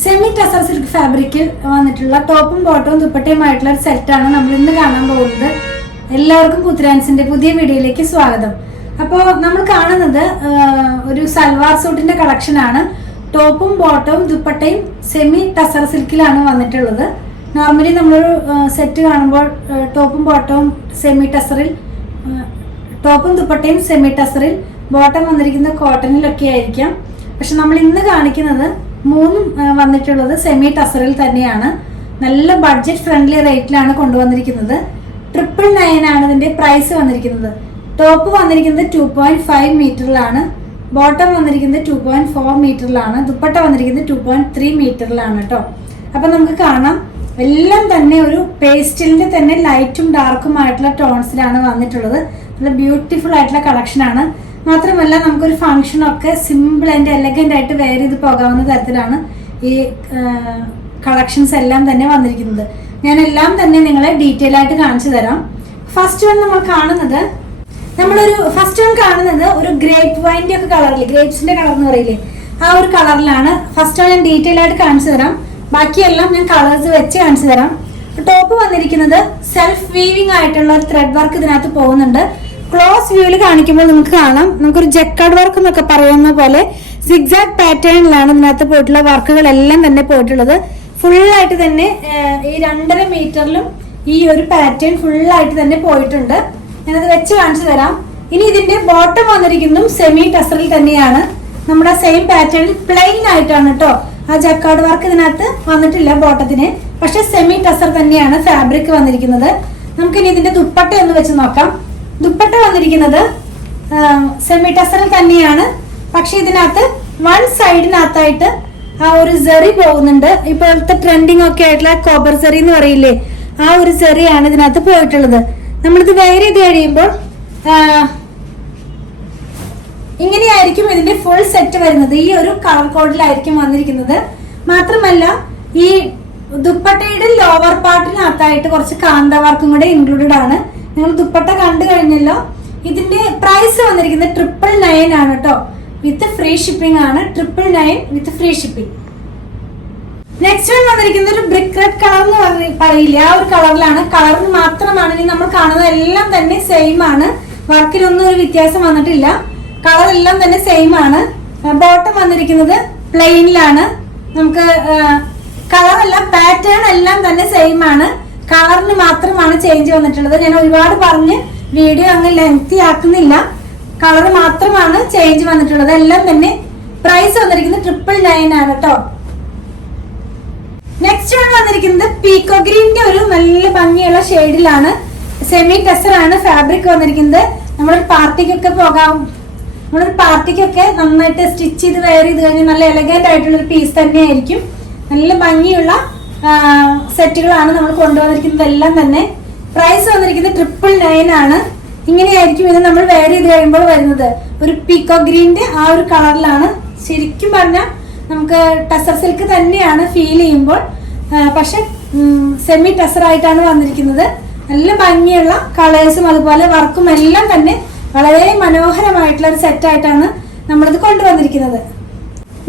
Semi tussar silk ഫാബ്രിക്കിൽ വന്നിട്ടുള്ള ടോപ്പും ബോട്ടവും ദുപ്പട്ടയുമായിട്ടുള്ള ഒരു സെറ്റാണ് നമ്മൾ ഇന്ന് കാണാൻ പോകുന്നത്. എല്ലാവർക്കും പുത്രാൻസിന്റെ പുതിയ വീഡിയോയിലേക്ക് സ്വാഗതം. അപ്പോൾ നമ്മൾ കാണുന്നത് ഒരു സൽവാർ സൂട്ടിന്റെ കളക്ഷൻ ആണ്. ടോപ്പും ബോട്ടവും ദുപ്പട്ടയും സെമി ടസർ സിൽക്കിലാണ് വന്നിട്ടുള്ളത്. നോർമലി നമ്മളൊരു സെറ്റ് കാണുമ്പോൾ ടോപ്പും ബോട്ടവും സെമി ടസറിൽ, ടോപ്പും ദുപ്പട്ടയും സെമി ടസറിൽ, ബോട്ടം വന്നിരിക്കുന്ന കോട്ടണിലൊക്കെ ആയിരിക്കാം. പക്ഷെ നമ്മൾ ഇന്ന് കാണിക്കുന്നത് മൂന്നും വന്നിട്ടുള്ളത് സെമി ടസറിൽ തന്നെയാണ്. നല്ല ബഡ്ജറ്റ് ഫ്രണ്ട്ലി റേറ്റിലാണ് കൊണ്ടുവന്നിരിക്കുന്നത്. 999 ആണ് ഇതിന്റെ പ്രൈസ് വന്നിരിക്കുന്നത്. ടോപ്പ് വന്നിരിക്കുന്നത് 2.5 മീറ്ററിലാണ്, ബോട്ടം വന്നിരിക്കുന്നത് 2.4 മീറ്ററിലാണ്, ദുപ്പട്ട വന്നിരിക്കുന്നത് 2.3 മീറ്ററിലാണ് കേട്ടോ. അപ്പൊ നമുക്ക് കാണാം എല്ലാം തന്നെ ഒരു പേസ്റ്റലിന്റെ തന്നെ ലൈറ്റും ഡാർക്കും ആയിട്ടുള്ള ടോൺസിലാണ് വന്നിട്ടുള്ളത്. നല്ല ബ്യൂട്ടിഫുൾ ആയിട്ടുള്ള കളക്ഷൻ ആണ്. മാത്രമല്ല നമുക്കൊരു ഫംഗ്ഷനൊക്കെ സിമ്പിൾ ആൻഡ് എലഗന്റ് ആയിട്ട് വെയർ ചെയ്ത് പോകാവുന്ന തരത്തിലാണ് ഈ കളക്ഷൻസ് എല്ലാം തന്നെ വന്നിരിക്കുന്നത്. ഞാൻ എല്ലാം തന്നെ നിങ്ങളെ ഡീറ്റെയിൽ ആയിട്ട് കാണിച്ചു തരാം. ഫസ്റ്റ് വൺ കാണുന്നത് ഒരു ഗ്രേപ്പ് വൈൻ്റെ ഒക്കെ കളറിൽ, ഗ്രേപ്സിന്റെ കളർ എന്ന് പറയില്ലേ, ആ ഒരു കളറിലാണ്. ഫസ്റ്റ് വൺ ഞാൻ ഡീറ്റെയിൽ ആയിട്ട് കാണിച്ചു തരാം. ബാക്കിയെല്ലാം ഞാൻ കളേഴ്സ് വെച്ച് കാണിച്ചു തരാം. ടോപ്പ് വന്നിരിക്കുന്നത് സെൽഫ് വീവിംഗ് ആയിട്ടുള്ള ഒരു ത്രെഡ് വർക്ക് ഇതിനകത്ത് പോകുന്നുണ്ട്. ക്ലോസ് വ്യൂവിൽ കാണിക്കുമ്പോൾ നമുക്ക് കാണാം, നമുക്കൊരു ജക്കാർഡ് വർക്ക് എന്നൊക്കെ പറയുന്ന പോലെ സിഗ്സാഗ് പാറ്റേണിലാണ് ഇതിനകത്ത് പോയിട്ടുള്ള വർക്കുകളെല്ലാം തന്നെ പോയിട്ടുള്ളത്. ഫുള്ളായിട്ട് തന്നെ ഈ 2.5 മീറ്ററിലും ഈ ഒരു പാറ്റേൺ ഫുള്ളായിട്ട് തന്നെ പോയിട്ടുണ്ട്. ഞാനത് വെച്ച് കാണിച്ചു തരാം. ഇനി ഇതിന്റെ ബോട്ടം വന്നിരിക്കുന്നതും സെമി ടസറിൽ തന്നെയാണ്. നമ്മുടെ സെയിം പാറ്റേണിൽ പ്ലെയിൻ ആയിട്ടാണ് കേട്ടോ. ആ ജക്കാർഡ് വർക്ക് ഇതിനകത്ത് വന്നിട്ടില്ല ബോട്ടത്തിന്, പക്ഷെ സെമി ടസർ തന്നെയാണ് ഫാബ്രിക് വന്നിരിക്കുന്നത്. നമുക്കിനി ഇതിന്റെ ദുപ്പട്ട ഒന്ന് വെച്ച് നോക്കാം. ദുപ്പട്ട വന്നിരിക്കുന്നത് സെമി ടസറിൽ തന്നെയാണ്, പക്ഷെ ഇതിനകത്ത് വൺ സൈഡിനകത്തായിട്ട് ആ ഒരു സെറി പോകുന്നുണ്ട്. ഇപ്പോഴത്തെ ട്രെൻഡിങ് ഒക്കെ ആയിട്ടുള്ള കോബർ സെറി എന്ന് പറയില്ലേ, ആ ഒരു സെറിയാണ് ഇതിനകത്ത് പോയിട്ടുള്ളത്. നമ്മളിത് വെയർ ചെയ്ത് കഴിയുമ്പോൾ ഇങ്ങനെയായിരിക്കും ഇതിന്റെ ഫുൾ സെറ്റ് വരുന്നത്. ഈ ഒരു കളർ കോഡിലായിരിക്കും വന്നിരിക്കുന്നത്. മാത്രമല്ല ഈ ദുപ്പട്ടയുടെ ലോവർ പാർട്ടിനകത്തായിട്ട് കുറച്ച് കാന്ത വർക്കും കൂടെ ഇൻക്ലൂഡഡ് ആണ്. നിങ്ങൾ ദുപ്പട്ട കണ്ടു കഴിഞ്ഞല്ലോ. ഇതിന്റെ പ്രൈസ് വന്നിരിക്കുന്നത് 999 ആണ് കേട്ടോ. വിത്ത് ഫ്രീ ഷിപ്പിംഗ് ആണ്. 999 വിത്ത് ഫ്രീ ഷിപ്പിംഗ്. നെക്സ്റ്റ് വൺ വന്നിരിക്കുന്നത് ഒരു ബ്രിക്ക് റെഡ് കളർ എന്ന് പറയില്ല, ആ ഒരു കളറിലാണ്. കളറിന് മാത്രമാണ് ഇനി നമ്മൾ കാണുന്നത് എല്ലാം തന്നെ സെയിം ആണ്. വർക്കിലൊന്നും ഒരു വ്യത്യാസം വന്നിട്ടില്ല. കളർ എല്ലാം തന്നെ സെയിം ആണ്. ബോട്ടം വന്നിരിക്കുന്നത് പ്ലെയിനിലാണ്. നമുക്ക് കളറല്ല, പാറ്റേൺ എല്ലാം തന്നെ സെയിം ആണ്. കളറിന് മാത്രമാണ് ചേഞ്ച് വന്നിട്ടുള്ളത്. ഞാൻ ഒരുപാട് പറഞ്ഞ് വീഡിയോ അങ്ങ് ലെങ്തി ആക്കുന്നില്ല. കളർ മാത്രമാണ് ചേഞ്ച് വന്നിട്ടുള്ളത്. എല്ലാം തന്നെ പ്രൈസ് വന്നിരിക്കുന്നത് 999 ആണ് കേട്ടോ. നെക്സ്റ്റ് ആണ് വന്നിരിക്കുന്നത് പീക്കോ ഗ്രീനിന്റെ ഒരു നല്ല ഭംഗിയുള്ള ഷെയ്ഡിലാണ്. സെമി ടസർ ആണ് ഫാബ്രിക് വന്നിരിക്കുന്നത്. നമ്മളൊരു പാർട്ടിക്കൊക്കെ നന്നായിട്ട് സ്റ്റിച്ച് ചെയ്ത് വെയർ ചെയ്ത് കഴിഞ്ഞാൽ നല്ല എലഗന്റ് ആയിട്ടുള്ള ഒരു പീസ് തന്നെയായിരിക്കും. നല്ല ഭംഗിയുള്ള സെറ്റുകളാണ് നമ്മൾ കൊണ്ടുവന്നിരിക്കുന്നത് എല്ലാം തന്നെ. പ്രൈസ് വന്നിരിക്കുന്നത് 999 ആണ്. ഇങ്ങനെയായിരിക്കും ഇത് നമ്മൾ വെയർ ചെയ്ത് കഴിയുമ്പോൾ വരുന്നത്. ഒരു പീക്കോ ഗ്രീനിന്റെ ആ ഒരു കളറിലാണ്. ശരിക്കും പറഞ്ഞാൽ നമുക്ക് ടസർ സിൽക്ക് തന്നെയാണ് ഫീൽ ചെയ്യുമ്പോൾ, പക്ഷെ സെമി ടസർ ആയിട്ടാണ് വന്നിരിക്കുന്നത്. നല്ല ഭംഗിയുള്ള കളേഴ്സും അതുപോലെ വർക്കും എല്ലാം തന്നെ വളരെ മനോഹരമായിട്ടുള്ള ഒരു സെറ്റായിട്ടാണ് നമ്മളിത് കൊണ്ടുവന്നിരിക്കുന്നത്.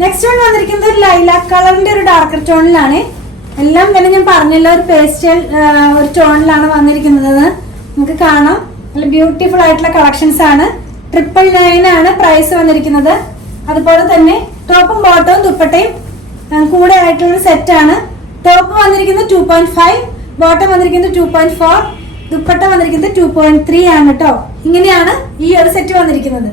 നെക്സ്റ്റ് വൺ വന്നിരിക്കുന്നത് ഒരു ലൈലാക്ക് കളറിന്റെ ഒരു ഡാർക്കർ ടോണിലാണ്. എല്ലാം തന്നെ ഞാൻ പറഞ്ഞല്ലോ ഒരു പേസ്റ്റൽ ഒരു ടോണിലാണ് വന്നിരിക്കുന്നത്. നമുക്ക് കാണാം നല്ല ബ്യൂട്ടിഫുൾ ആയിട്ടുള്ള കളക്ഷൻസ് ആണ്. 999 ആണ് പ്രൈസ് വന്നിരിക്കുന്നത്. അതുപോലെ തന്നെ ടോപ്പും ബോട്ടവും ദുപ്പട്ടയും കൂടെ ആയിട്ടുള്ള സെറ്റാണ്. ടോപ്പ് വന്നിരിക്കുന്നത് 2.5, ബോട്ടം വന്നിരിക്കുന്നത് 2.4, ദുപ്പട്ട വന്നിരിക്കുന്നത് 2.3 ആണ് കേട്ടോ. ഇങ്ങനെയാണ് ഈ ഒരു സെറ്റ് വന്നിരിക്കുന്നത്.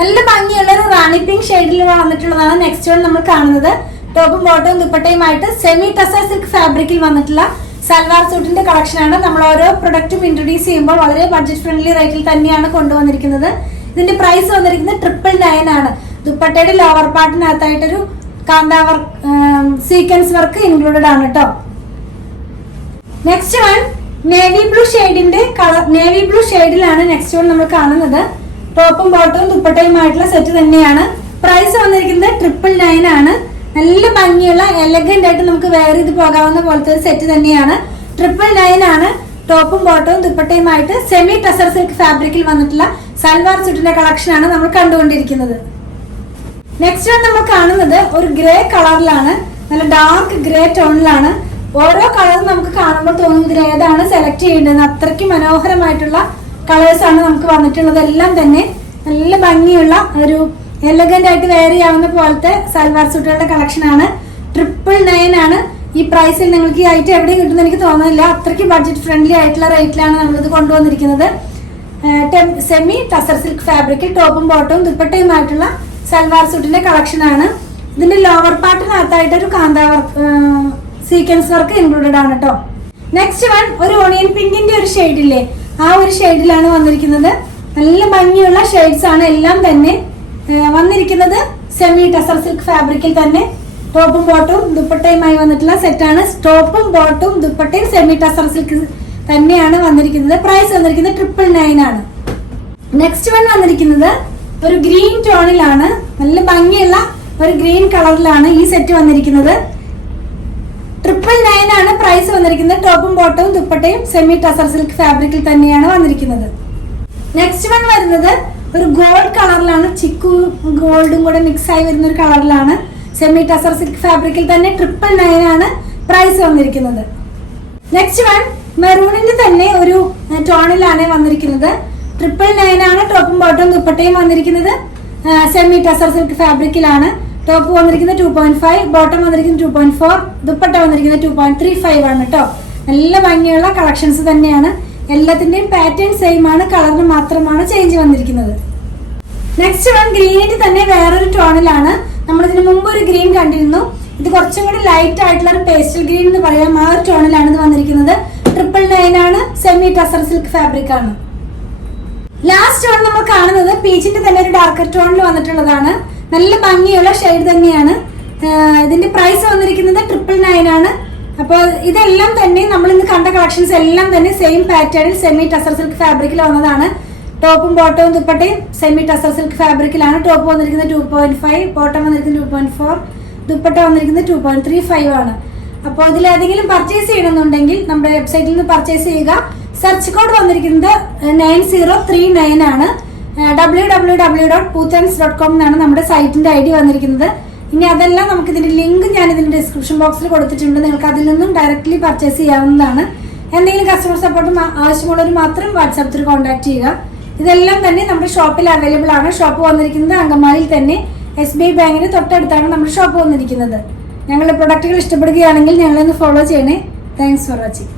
നല്ല ഭംഗിയുള്ള ഒരു റാണി പിങ്ക് ഷെയ്ഡിൽ വന്നിട്ടുള്ളതാണ് നെക്സ്റ്റ് വൺ നമ്മൾ കാണുന്നത്. ടോപ്പും ബോട്ടവും ദുപ്പട്ടയുമായിട്ട് സെമി ടസർ സിൽക്ക് ഫാബ്രിക്കിൽ വന്നിട്ടുള്ള സൽവാർ സൂട്ടിന്റെ കളക്ഷൻ ആണ്. നമ്മൾ ഓരോ പ്രൊഡക്റ്റും ഇൻട്രൊഡ്യൂസ് ചെയ്യുമ്പോൾ വളരെ ബഡ്ജറ്റ് ഫ്രണ്ട്ലി റേറ്റിൽ തന്നെയാണ് കൊണ്ടുവന്നിരിക്കുന്നത്. ഇതിന്റെ പ്രൈസ് വന്നിരിക്കുന്നത് 999 ആണ്. ദുപ്പട്ടയുടെ ലോവർ പാർട്ടിനകത്തായിട്ടൊരു കാന്ത വർക്ക്, സീക്വൻസ് വർക്ക് ഇൻക്ലൂഡഡ് ആണ് കേട്ടോ. നെക്സ്റ്റ് വൺ നേവി ബ്ലൂ ഷെയ്ഡിലാണ് നെക്സ്റ്റ് വൺ നമ്മൾ കാണുന്നത്. ടോപ്പും ബോട്ടവും ദുപ്പട്ടയുമായിട്ടുള്ള സെറ്റ് തന്നെയാണ്. പ്രൈസ് വന്നിരിക്കുന്നത് 999 ആണ്. നല്ല ഭംഗിയുള്ള എലഗന്റ് ആയിട്ട് നമുക്ക് വെയർ ചെയ്ത് പോകാവുന്ന പോലത്തെ ഒരു സെറ്റ് തന്നെയാണ്. 999 ആണ്. ടോപ്പും ബോട്ടവും ദുപ്പട്ടയുമായിട്ട് സെമി ടസർ സിൽക്ക് ഫാബ്രിക്കിൽ വന്നിട്ടുള്ള സൽവാർ സൂട്ടിന്റെ കളക്ഷൻ ആണ് നമ്മൾ കണ്ടുകൊണ്ടിരിക്കുന്നത്. നെക്സ്റ്റ് വൺ നമ്മൾ കാണുന്നത് ഒരു ഗ്രേ കളറിലാണ്, നല്ല ഡാർക്ക് ഗ്രേ ടോണിലാണ്. ഓരോ കളറും നമുക്ക് കാണുമ്പോൾ തോന്നും ഇതിൽ ഏതാണ് സെലക്ട് ചെയ്യേണ്ടത്. അത്രയ്ക്ക് മനോഹരമായിട്ടുള്ള കളേഴ്സ് ആണ് നമുക്ക് വന്നിട്ടുള്ളത്. എല്ലാം തന്നെ നല്ല ഭംഗിയുള്ള ഒരു എലഗന്റ് ആയിട്ട് വെയർ ചെയ്യാവുന്ന പോലത്തെ സൽവാർ സൂട്ടുകളുടെ കളക്ഷൻ ആണ്. 999 ആണ്. ഈ പ്രൈസിൽ നിങ്ങൾക്ക് ഈ ഐറ്റം എവിടെയും കിട്ടുമെന്ന് എനിക്ക് തോന്നുന്നില്ല. അത്രയ്ക്ക് ബഡ്ജറ്റ് ഫ്രണ്ട്ലി ആയിട്ടുള്ള റേറ്റിലാണ് നമ്മളിത് കൊണ്ടുവന്നിരിക്കുന്നത്. സെമി ടസർ സിൽക്ക് ഫാബ്രിക്കിൽ ടോപ്പും ബോട്ടവും ദുപ്പട്ടയുമായിട്ടുള്ള സൽവാർ സൂട്ടിന്റെ കളക്ഷൻ ആണ്. ഇതിന്റെ ലോവർ പാർട്ടിനകത്തായിട്ട് ഒരു kantha work sequence work included ആണ് കേട്ടോ. നെക്സ്റ്റ് വൺ ഒരു ഓണിയൻ പിങ്കിന്റെ ഒരു ഷെയ്ഡില്ലേ, ആ ഒരു ഷെയ്ഡിലാണ് വന്നിരിക്കുന്നത്. നല്ല ഭംഗിയുള്ള ഷെയ്ഡ്സ് ആണ് എല്ലാം തന്നെ വന്നിരിക്കുന്നത്. സെമി ടസർ സിൽക്ക് ഫാബ്രിക്കിൽ തന്നെ ടോപ്പും ബോട്ടവും ദുപ്പട്ടയുമായി വന്നിട്ടുള്ള സെറ്റാണ്. ടോപ്പും ബോട്ടും ദുപ്പട്ടയും സെമി ടസർ സിൽക്ക് തന്നെയാണ് വന്നിരിക്കുന്നത്. പ്രൈസ് വന്നിരിക്കുന്നത് 999 ആണ്. നെക്സ്റ്റ് വൺ വന്നിരിക്കുന്നത് ഒരു ഗ്രീൻ ടോണിലാണ്, നല്ല ഭംഗിയുള്ള ഒരു ഗ്രീൻ കളറിലാണ് ഈ സെറ്റ് വന്നിരിക്കുന്നത്. 999 ആണ് പ്രൈസ് വന്നിരിക്കുന്നത്. ടോപ്പും ബോട്ടവും ദുപ്പട്ടയും സെമി ടസർ സിൽക്ക് ഫാബ്രിക്കിൽ തന്നെയാണ് വന്നിരിക്കുന്നത്. നെക്സ്റ്റ് വൺ വരുന്നത് ഒരു ഗോൾഡ് കളറിലാണ്, ചിക്കു ഗോൾഡും കൂടെ മിക്സ് ആയി വരുന്ന ഒരു കളറിലാണ്. സെമി ടസർ സിൽക്ക് ഫാബ്രിക്കിൽ തന്നെ 999 ആണ് പ്രൈസ് വന്നിരിക്കുന്നത്. നെക്സ്റ്റ് വൺ മെറൂണിന്റെ തന്നെ ഒരു ടോണിലാണ് വന്നിരിക്കുന്നത്. 999 ആണ് ടോപ്പും ബോട്ടവും ദുപ്പട്ടയും വന്നിരിക്കുന്നത്. സെമി ടസർ സിൽക്ക് ഫാബ്രിക്കിലാണ്. ടോപ്പ് വന്നിരിക്കുന്നത് 2.5, ബോട്ടം വന്നിരിക്കുന്നത് 2.4, ദുപ്പട്ട വന്നിരിക്കുന്നത് 2.35 ആണ് കേട്ടോ. നല്ല ഭംഗിയുള്ള കളക്ഷൻസ് തന്നെയാണ്. എല്ലാത്തിന്റെയും പാറ്റേൺ സെയിം ആണ്, കളറിന് മാത്രമാണ് ചേഞ്ച് വന്നിരിക്കുന്നത്. നെക്സ്റ്റ് വൺ ഗ്രീനിന്റെ തന്നെ വേറൊരു ടോണിലാണ്. നമ്മൾ ഇതിന് മുമ്പ് ഒരു ഗ്രീൻ കണ്ടിരുന്നു. ഇത് കുറച്ചും കൂടി ലൈറ്റ് ആയിട്ടുള്ള ഒരു പേസ്റ്റൽ ഗ്രീൻ എന്ന് പറയാം. ആ ഒരു ടോണിലാണ് ഇത് വന്നിരിക്കുന്നത്. 999 ആണ്. സെമി ടസർ സിൽക്ക് ഫാബ്രിക് ആണ്. ലാസ്റ്റ് ടോൺ നമ്മൾ കാണുന്നത് പീച്ചിന്റെ തന്നെ ഒരു ഡാർക്കർ ടോണിൽ വന്നിട്ടുള്ളതാണ്. നല്ല ഭംഗിയുള്ള ഷെയ്ഡ് തന്നെയാണ്. ഇതിന്റെ പ്രൈസ് വന്നിരിക്കുന്നത് 999 ആണ്. അപ്പോൾ ഇതെല്ലാം തന്നെ നമ്മൾ ഇന്ന് കണ്ട കളക്ഷൻസ് എല്ലാം തന്നെ സെയിം പാറ്റേണിൽ സെമി ടസർ സിൽക്ക് ഫാബ്രിക്കിൽ വന്നതാണ്. ടോപ്പും ബോട്ടവും ദുപ്പട്ടയും സെമി ടസർ സിൽക്ക് ഫാബ്രിക്കിലാണ്. ടോപ്പ് വന്നിരിക്കുന്നത് 2.5, ബോട്ടം വന്നിരിക്കുന്നത് 2.4, ദുപ്പട്ട വന്നിരിക്കുന്നത് 2.35 ആണ്. അപ്പോൾ ഇതിലേതെങ്കിലും പർച്ചേസ് ചെയ്യണമെന്നുണ്ടെങ്കിൽ നമ്മുടെ വെബ്സൈറ്റിൽ നിന്ന് പർച്ചേസ് ചെയ്യുക. സെർച്ച് കോഡ് വന്നിരിക്കുന്നത് 9039 ആണ്. www.poothens.com എന്നാണ് നമ്മുടെ സൈറ്റിന്റെ ID വന്നിരിക്കുന്നത്. ഇനി അതെല്ലാം നമുക്ക് ഇതിന്റെ ലിങ്ക് ഞാൻ ഇതിന്റെ ഡിസ്ക്രിപ്ഷൻ ബോക്സിൽ കൊടുത്തിട്ടുണ്ട്. നിങ്ങൾക്ക് അതിൽ നിന്നും ഡയറക്റ്റ്ലി പർച്ചേസ് ചെയ്യാവുന്നതാണ്. എന്തെങ്കിലും കസ്റ്റമർ സപ്പോർട്ട് ആവശ്യമുള്ളവർ മാത്രം വാട്സാപ്പ് ത്രൂ കോൺടാക്ട് ചെയ്യുക. ഇതെല്ലാം തന്നെ നമ്മുടെ ഷോപ്പിൽ അവൈലബിൾ ആണ്. ഷോപ്പ് വന്നിരിക്കുന്നത് അങ്കമാലിയിൽ തന്നെ SBI ബാങ്കിന് തൊട്ടടുത്താണ് നമ്മുടെ ഷോപ്പ് വന്നിരിക്കുന്നത്. ഞങ്ങളുടെ പ്രൊഡക്റ്റുകൾ ഇഷ്ടപ്പെടുകയാണെങ്കിൽ ഞങ്ങളൊന്ന് ഫോളോ ചെയ്യണേ. Thanks for watching.